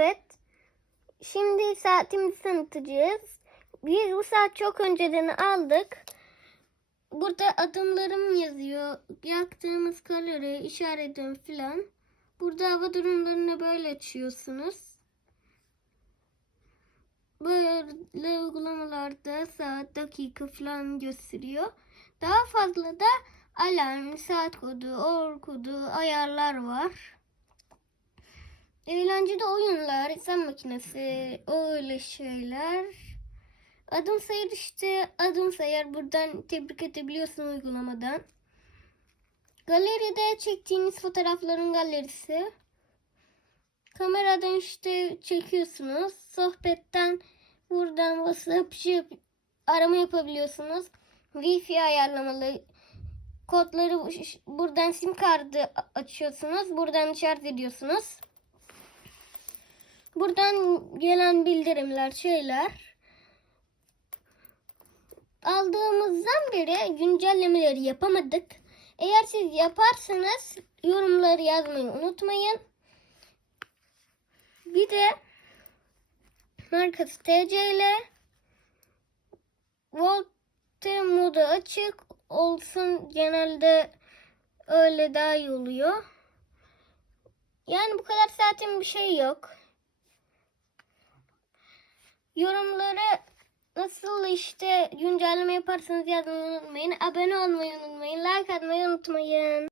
Evet. Şimdi saatimizi tanıtacağız. Biz bu saat çok önceden aldık. Burada adımlarım yazıyor. Yaktığımız kalori, işaretim filan. Burada hava durumlarını böyle açıyorsunuz. Böyle uygulamalarda saat, dakika falan gösteriyor. Daha fazla da alarm, saat kodu, or kodu, ayarlar var. Eğlenceli oyunlar, insan makinesi, öyle şeyler. Adım sayar işte, adım sayar buradan tebrik edebiliyorsun uygulamadan. Galeride çektiğiniz fotoğrafların galerisi. Kameradan işte çekiyorsunuz. Sohbetten buradan basıp şey, arama yapabiliyorsunuz. Wi-Fi ayarlamalı kodları bu- buradan sim kartı açıyorsunuz. Buradan şarj ediyorsunuz. Buradan gelen bildirimler, şeyler. Aldığımızdan beri güncellemeleri yapamadık. Eğer siz yaparsanız yorumları yazmayı unutmayın. Bir de markası TCL Volte modu açık olsun. Genelde öyle daha iyi oluyor. Yani bu kadar saatin bir şey yok. Yorumları nasıl işte güncelleme yaparsanız yazmayı unutmayın. Abone olmayı unutmayın. Like atmayı unutmayın.